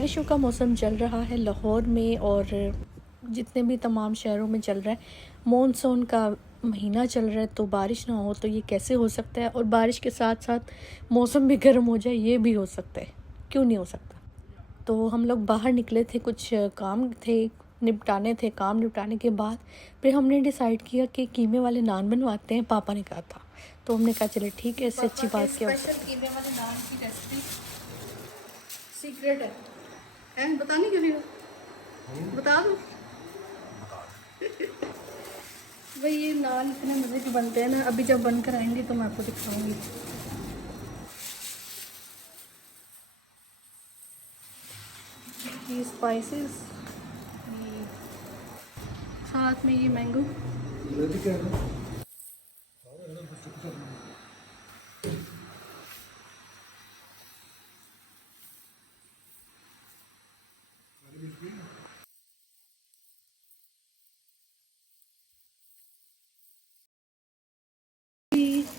बारिशों का मौसम चल रहा है लाहौर में और जितने भी तमाम शहरों में चल रहा है। मॉनसून का महीना चल रहा है तो बारिश ना हो तो ये कैसे हो सकता है, और बारिश के साथ साथ मौसम भी गर्म हो जाए ये भी हो सकता है, क्यों नहीं हो सकता। तो हम लोग बाहर निकले थे, कुछ काम थे निपटाने थे। काम निपटाने के बाद फिर हमने डिसाइड किया कि कीमे वाले नान बनवाते हैं, पापा ने कहा था। तो हमने कहा चले ठीक है, इससे अच्छी बात क्या हो सकती है। कीमे वाले नान की रेसिपी सीक्रेट है, बताने के लिए बता दो भाई। ये नान इतने मज़े के बनते हैं ना, अभी जब बनकर आएंगे तो मैं आपको दिखाऊंगी। ये स्पाइसेस, ये साथ में ये mango.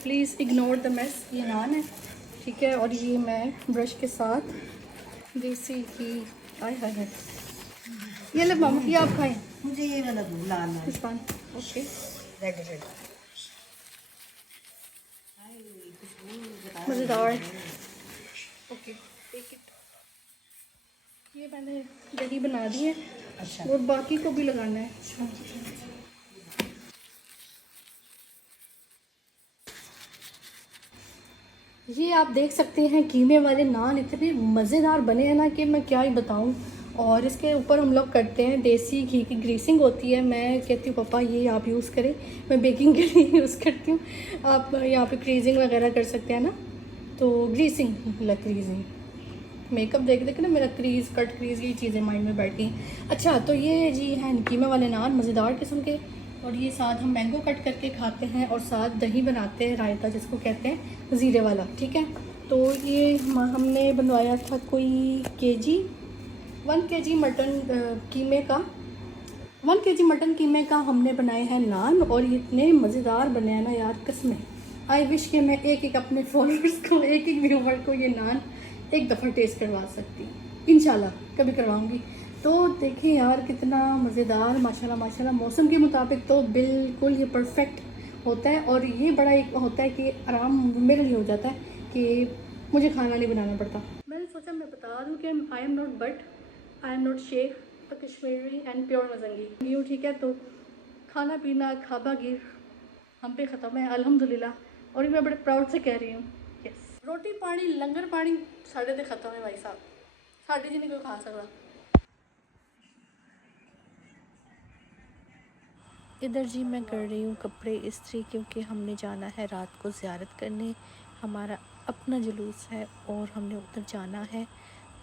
Please ignore the mess. ये नान है, ठीक है। और ये मैं ब्रश के साथ देसी घी, आय हाय हाय, ये ले मामा, ये आप खाएं। मुझे ये वाला दो लाल लाल। इस पान ओके, रेड रेड मज़ेदार। Okay take it. ये मैंने दही बना दी है। अच्छा। और बाकी को भी लगाना है। ये आप देख सकते हैं कीमे वाले नान इतने मज़ेदार बने हैं ना कि मैं क्या ही बताऊं। और इसके ऊपर हम लोग करते हैं देसी घी की ग्रीसिंग होती है। मैं कहती हूँ पापा ये आप यूज़ करें, मैं बेकिंग के लिए यूज़ करती हूँ। आप यहाँ पे क्रीजिंग वगैरह कर सकते हैं ना, तो ग्रीसिंग मतलब क्रीजिंग, मेकअप देख देख ना मेरा क्रीज कट क्रीज ये चीज़ें माइंड में बैठ गई। अच्छा तो ये जी हैं कीमे वाले नान मज़ेदार किस्म के। और ये साथ हम मैंगो कट करके खाते हैं और साथ दही बनाते हैं, रायता जिसको कहते हैं ज़ीरे वाला, ठीक है। तो ये हमने बनवाया था कोई केजी 1 केजी मटन कीमे का, 1 केजी मटन कीमे का हमने बनाए हैं नान। और ये इतने मज़ेदार बने हैं ना यार, कसमें। आई विश कि मैं एक एक अपने फॉलोअर्स को, एक एक व्यूवर को ये नान एक दफ़ा टेस्ट करवा सकती, इंशाल्लाह कभी करवाऊंगी। तो देखिए यार कितना मज़ेदार, माशाल्लाह माशाल्लाह। मौसम के मुताबिक तो बिल्कुल ये परफेक्ट होता है। और ये बड़ा एक होता है कि आराम मेरे लिए हो जाता है कि मुझे खाना नहीं बनाना पड़ता। मैंने सोचा मैं बता दूँ कि I am not but I am not Sheikh Kashmiri and pure मजंगी यूँ, ठीक है। तो खाना पीना खाबा गिर हम पे ख़त्म है अल्हम्दुलिल्लाह। और ये मैं बड़े प्राउड से कह रही हूँ। यस, रोटी पानी लंगर पानी साढ़े ते ख़त्म है भाई साहब, साढ़े जी नहीं कोई खा सकता। इधर जी मैं कर रही हूँ कपड़े इस्त्री, क्योंकि हमने जाना है रात को ज़ियारत करने। हमारा अपना जुलूस है और हमने उधर जाना है।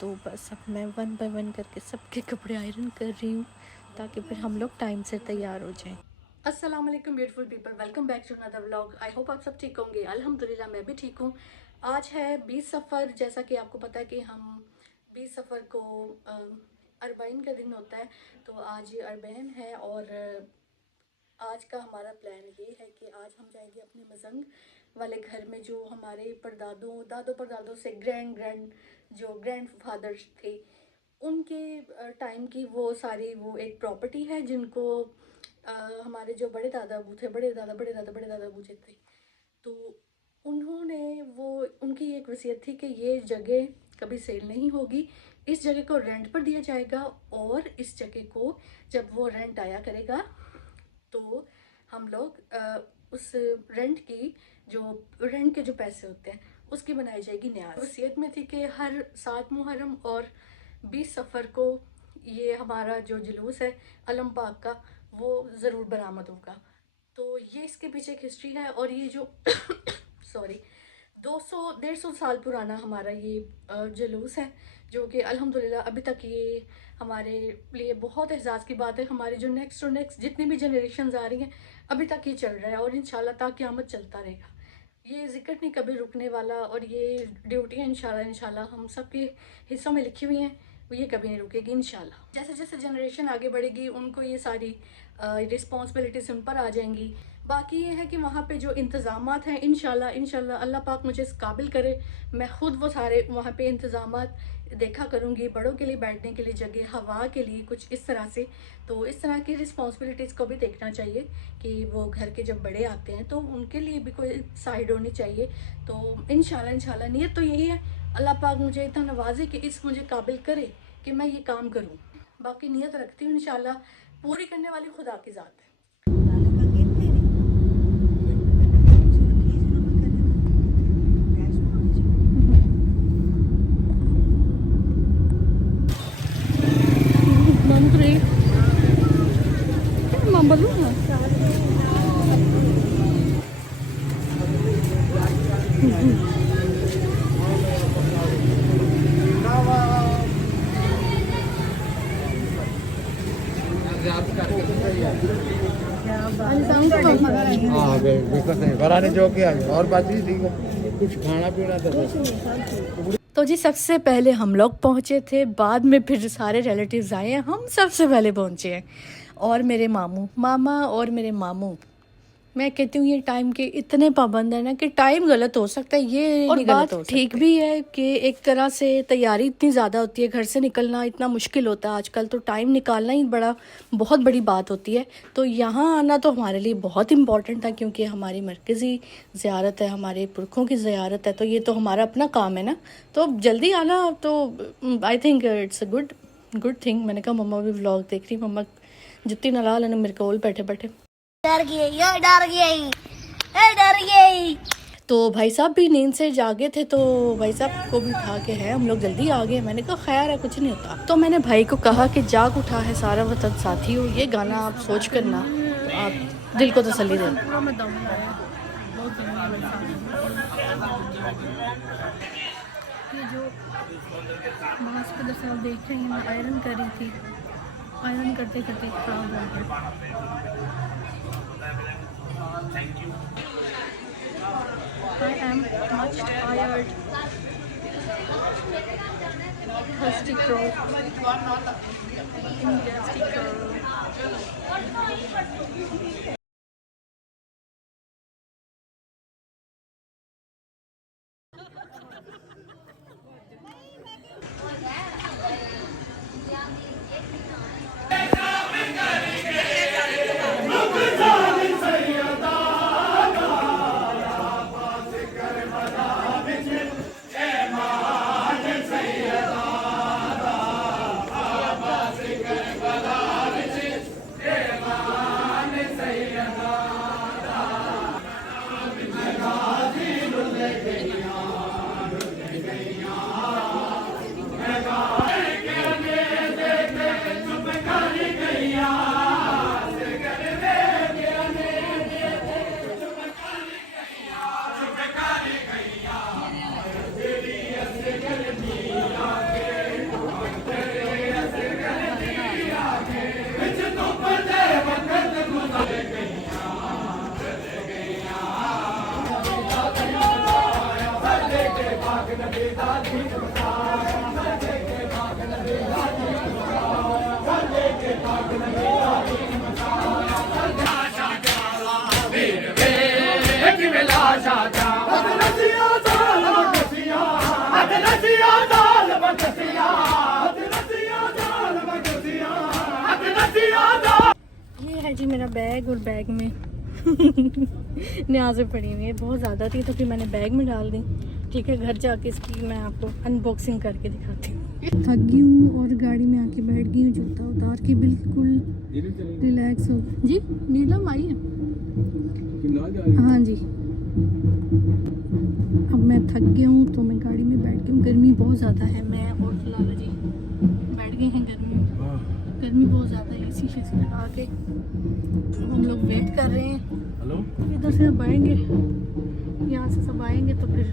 तो बस अब मैं 1 बाय 1 करके सबके कपड़े आयरन कर रही हूँ ताकि फिर हम लोग टाइम से तैयार हो जाएं। अस्सलाम वालेकुम beautiful people, welcome back to another vlog. I hope आप सब ठीक होंगे। अल्हम्दुलिल्लाह मैं भी ठीक हूँ। आज है 20 सफ़र, जैसा कि आपको पता है कि हम 20 सफ़र को अरबाइन का दिन होता है। तो आज ये अरबैन है और आज का हमारा प्लान ये है कि आज हम जाएंगे अपने मजंग वाले घर में, जो हमारे परदादों दादों परदादों से जो ग्रैंड फादर्स थे उनके टाइम की वो सारी वो एक प्रॉपर्टी है, जिनको हमारे जो बड़े दादा अबू थे, बड़े दादा अबू जी थे, तो उन्होंने वो उनकी एक वसीयत थी कि ये जगह कभी सेल नहीं होगी, इस जगह को रेंट पर दिया जाएगा। और इस जगह को जब वो रेंट आया करेगा तो हम लोग उस रेंट के जो पैसे होते हैं उसकी बनाई जाएगी न्याज। वसीयत में थी कि हर 7 मुहर्रम और 20 सफ़र को ये हमारा जो जुलूस है अलम पाक का वो ज़रूर बरामद होगा। तो ये इसके पीछे एक हिस्ट्री है। और ये जो सॉरी 200-150 साल पुराना हमारा ये जुलूस है, जो कि अल्हम्दुलिल्लाह अभी तक ये हमारे लिए बहुत एहसास की बात है। हमारे जो नेक्स्ट जितनी भी जनरेशन्स आ रही हैं अभी तक ये चल रहा है और इंशाल्लाह ता क़यामत चलता रहेगा। ये ज़िक्र नहीं कभी रुकने वाला, और ये ड्यूटियाँ इंशाल्लाह हम सब के हिस्सों में लिखी हुई हैं, ये कभी नहीं रुकेगी इंशाल्लाह। जैसे जैसे जनरेशन आगे बढ़ेगी उनको ये सारी रिस्पॉन्सिबिलिटीज़ उन पर आ जाएंगी। बाकी ये है कि वहाँ पे जो इंतज़ामात हैं इंशाल्लाह अल्लाह पाक मुझे इस काबिल करे, मैं ख़ुद वो सारे वहाँ पे इंतज़ामात देखा करूँगी, बड़ों के लिए बैठने के लिए जगह, हवा के लिए कुछ इस तरह से। तो इस तरह की रिस्पॉन्सिबिलिटीज़ को भी देखना चाहिए कि वो घर के जब बड़े आते हैं तो उनके लिए भी कोई साइड होनी चाहिए। तो इंशाल्लाह नीयत तो यही है, अल्लाह पाक मुझे इतना नवाजे कि इस मुझे काबिल करे कि मैं ये काम करूँ। बाकी नीयत रखती हूँ, इंशाल्लाह पूरी करने वाली खुदा की ज़ात है। मंत्री बोलूँ ना हाँ बिल्कुल सही बरानी जो कि आई और बात ही ठीक है, कुछ खाना पीना तो जी सबसे पहले हम लोग पहुँचे थे, बाद में फिर सारे रिलेटिव्स आए हैं, हम सबसे पहले पहुँचे हैं। और मेरे मामा और मेरे मामू, मैं कहती हूँ ये टाइम के इतने पाबंद है ना कि टाइम गलत हो सकता है, ये और बात ठीक भी है कि एक तरह से तैयारी इतनी ज़्यादा होती है, घर से निकलना इतना मुश्किल होता है आजकल, तो टाइम निकालना ही बहुत बड़ी बात होती है। तो यहाँ आना तो हमारे लिए बहुत इम्पोर्टेंट था क्योंकि हमारी मरकज़ी ज़ियारत है, हमारे पुरखों की ज़ियारत है, तो ये तो हमारा अपना काम है ना। तो जल्दी आना तो I think it's a good thing. मैंने कहा मम्मा भी व्लॉग देख रही, मम्मा जितनी नाराज़ है मेरे को बैठे बैठे डर गई। तो भाई साहब भी नींद से जागे थे, तो भाई साहब को भी उठा के है, हम लोग जल्दी आ गए। मैंने कहा खैर है कुछ नहीं होता। तो मैंने भाई को कहा कि जाग उठा है सारा वतन साथी हो, ये गाना आप सोच कर ना, तो आप दिल को तसल्ली दें। ये जो मास्क आप देख रहे हैं, मैं आयरन कर रही थी, आयरन करते करते खराब हो गया। I am much tired. Thirsty crow. Thirsty crow. ये है जी मेरा बैग, और बैग में न्याज़ें पड़ी हुई है, बहुत ज़्यादा थी तो फिर मैंने बैग में डाल दी। ठीक है, घर जाके इसकी मैं आपको अनबॉक्सिंग करके दिखाती हूँ। थक गई हूँ और गाड़ी में आके बैठ गई हूँ, जूता उतार के बिल्कुल रिलैक्स हो। जी नीलम आई है, हाँ जी। अब मैं थक गई हूँ तो मैं गाड़ी में बैठ गई हूँ, गर्मी बहुत ज़्यादा है। मैं और लाला जी बैठ गए हैं गर्मी बहुत ज़्यादा है, इसी चीज़ लगा के हम लोग वेट कर रहे हैं। इधर से अब आएंगे, यहाँ से सब आएंगे तो फिर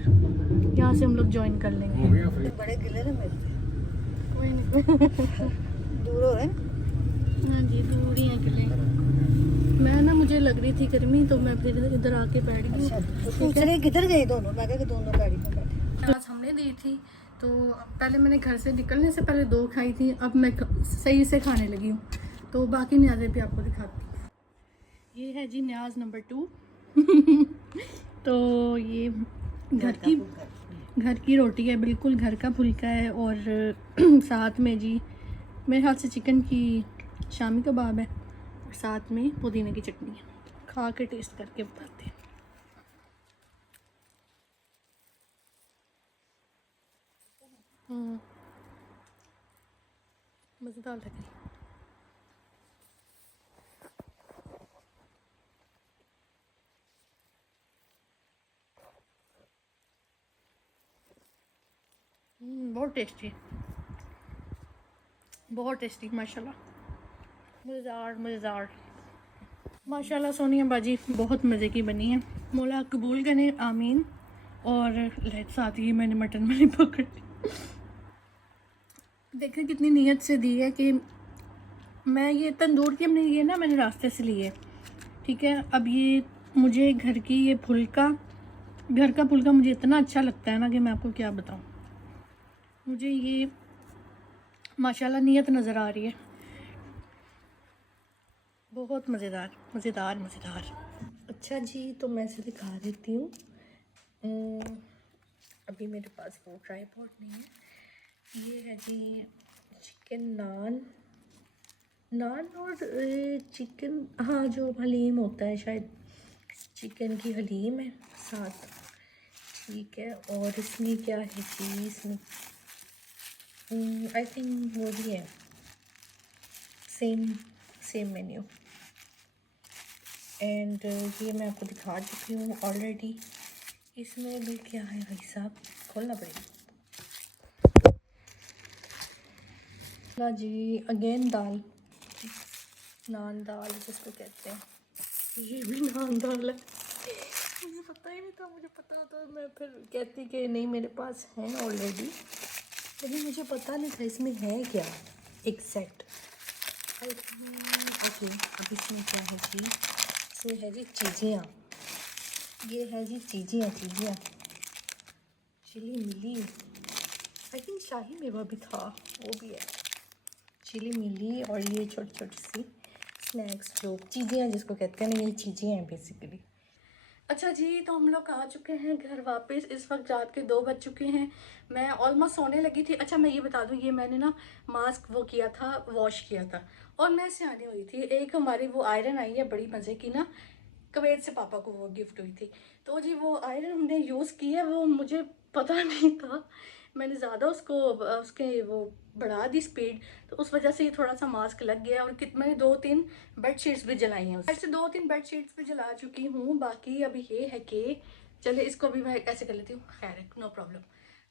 यहाँ से हम लोग ज्वाइन कर लेंगे। बड़े गिले ना मेरे कोई नहीं दूर है। हाँ जी दूर ही है किले। मैं ना मुझे लग रही थी गर्मी तो मैं फिर इधर आके बैठ गई। दूसरे किधर गए दोनों? मैं कहा कि दोनों गाड़ी में बैठे। क्लास हमने दी थी तो पहले मैंने घर से निकलने से पहले 2 खाई थी, अब मैं सही से खाने लगी हूँ, तो बाकी न्याज़े भी आपको दिखाती हूँ। ये है जी न्याज नंबर 2। तो ये घर की रोटी है, बिल्कुल घर का फुल्का है। और साथ में जी मेरे हाथ से चिकन की शामी कबाब है और साथ में पुदीने की चटनी है। खा के टेस्ट करके बताते हैं। मज़ेदार लग रही है। बहुत टेस्टी, बहुत टेस्टी माशाल्लाह, मज़ेदार मज़ेदार। माशाल्लाह सोनिया बाजी बहुत मज़े की बनी है। मौला कबूल करे, आमीन। और लेट साथ ही मैंने मटन वाली पकड़ी। देखें कितनी नीयत से दी है कि मैं ये तंदूर की हमने ये ना मैंने रास्ते से ली है, ठीक है। अब ये मुझे घर का फुल्का मुझे इतना अच्छा लगता है ना कि मैं आपको क्या बताऊँ। मुझे ये माशाल्लाह नीयत नज़र आ रही है, बहुत मज़ेदार मज़ेदार मज़ेदार। अच्छा जी, तो मैं इसे दिखा देती हूँ। अभी मेरे पास वो ट्राइपॉड नहीं है। ये है जी चिकन नान और चिकन, हाँ जो हलीम होता है शायद, चिकन की हलीम है साथ, ठीक है। और इसमें क्या है जी, इसमें आई थिंक वो भी है, सेम मेन्यू। एंड ये मैं आपको दिखा चुकी हूँ ऑलरेडी। इसमें भी क्या है भाई साहब, खोलना पड़ेगा। ला जी अगेन दाल, नान दाल जिसको कहते हैं। ये भी नान दाल है, मुझे पता ही नहीं था। मुझे पता तो मैं फिर कहती कि नहीं मेरे पास है ऑलरेडी, लेकिन मुझे पता नहीं था इसमें है क्या एग्जैक्ट। ओके, अब इसमें क्या है जी, इसमें है जी चीज़ियाँ। ये है जी चीज़ियाँ चिली मिली, आई थिंक शाही मेवा भी था, वो भी है, चिली मिली। और ये छोटी छोटी सी स्नैक्स जो चीज़ियाँ जिसको कहते हैं ना, ये चीज़ियाँ हैं बेसिकली। अच्छा जी, तो हम लोग आ चुके हैं घर वापस। इस वक्त रात के 2 बज चुके हैं, मैं ऑलमोस्ट सोने लगी थी। अच्छा मैं ये बता दूं, ये मैंने ना मास्क वो किया था, वॉश किया था, और मैं सियानी हुई थी। एक हमारी वो आयरन आई है बड़ी मज़े की ना, कुवैत से पापा को वो गिफ्ट हुई थी। तो जी वो आयरन हमने यूज़ की है, वो मुझे पता नहीं था, मैंने ज़्यादा उसके वो बढ़ा दी स्पीड, तो उस वजह से ये थोड़ा सा मास्क लग गया। और मैंने 2-3 बेडशीट्स भी जलाई हैं, ऐसे 2-3 बेडशीट्स भी जला चुकी हूँ। बाकी अभी ये है कि चले इसको भी मैं ऐसे कर लेती हूँ, खैर है, नो प्रॉब्लम।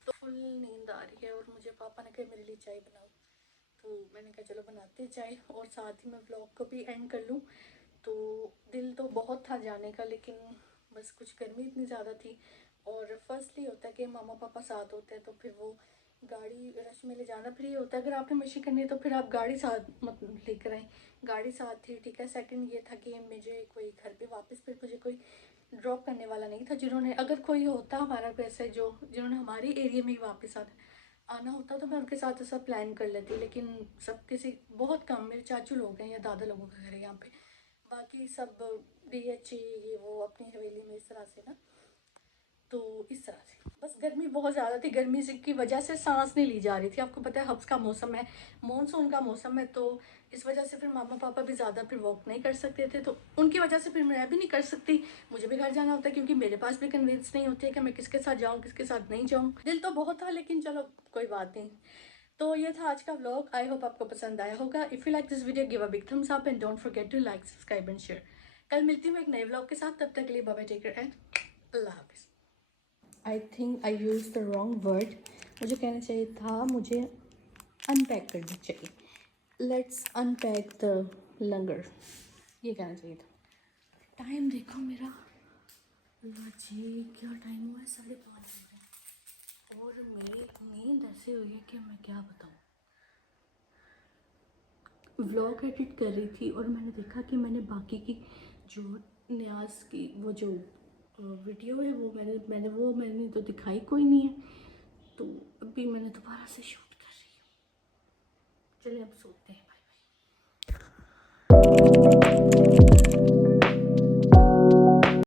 तो फुल नींद आ रही है और मुझे पापा ने कहा मेरे लिए चाय बनाओ, तो मैंने कहा चलो बनाते चाय, और साथ ही मैं व्लॉग को भी एंड कर लूँ। तो दिल तो बहुत था जाने का, लेकिन बस कुछ गर्मी इतनी ज़्यादा थी। और फर्स्टली होता है कि मामा पापा साथ होते हैं तो फिर वो गाड़ी रश में ले जाना फ्री होता है। अगर आपने मशी करनी है तो फिर आप गाड़ी साथ मत लेकर आएँ, गाड़ी साथ थी, ठीक है। सेकंड ये था कि मुझे कोई घर पे वापस फिर मुझे कोई ड्रॉप करने वाला नहीं था। जिन्होंने, अगर कोई होता हमारा वैसे जिन्होंने हमारी एरिया में ही वापस आना होता तो मैं उनके साथ ऐसा प्लान कर लेती, लेकिन सब किसी बहुत कम, मेरे चाचू लोग हैं या दादा लोगों का घर है यहाँ पे, बाकी सब DH ये वो अपनी हवेली में इस तरह से ना। तो इस तरह से बस गर्मी बहुत ज़्यादा थी, गर्मी से की वजह से सांस नहीं ली जा रही थी। आपको पता है हब्स का मौसम है, मॉनसून का मौसम है, तो इस वजह से फिर मामा पापा भी ज़्यादा फिर वॉक नहीं कर सकते थे, तो उनकी वजह से फिर मैं भी नहीं कर सकती। मुझे भी घर जाना होता है क्योंकि मेरे पास भी कन्विंस नहीं होती है कि मैं किसके साथ जाऊँ किसके साथ नहीं जाऊँ। दिल तो बहुत था, लेकिन चलो कोई बात नहीं। तो ये था आज का व्लॉग, आई होप आपको पसंद आया होगा। If you like this video give a big thumbs up and don't forget to like subscribe and share. कल मिलती हूँ एक नए व्लॉग के साथ, तब तक के लिए bye bye, take care and अल्लाह हाफिज़। I think I use the wrong word, मुझे कहना चाहिए था, मुझे अनपैक करना चाहिए। लेट्स अनपैक द लंगर, ये कहना चाहिए था। टाइम देखो मेरा, अल्लाह जी क्या टाइम हुआ है, 5:30 हो रहे हैं और मेरी नींद ऐसे हुई है कि मैं क्या बताऊँ। व्लॉग एडिट कर रही थी और मैंने देखा कि मैंने बाकी की जो न्याज की वो जो वीडियो है वो मैंने तो दिखाई कोई नहीं है, तो अभी मैंने दोबारा से शूट कर रही हूँ। चलिए अब सोते हैं।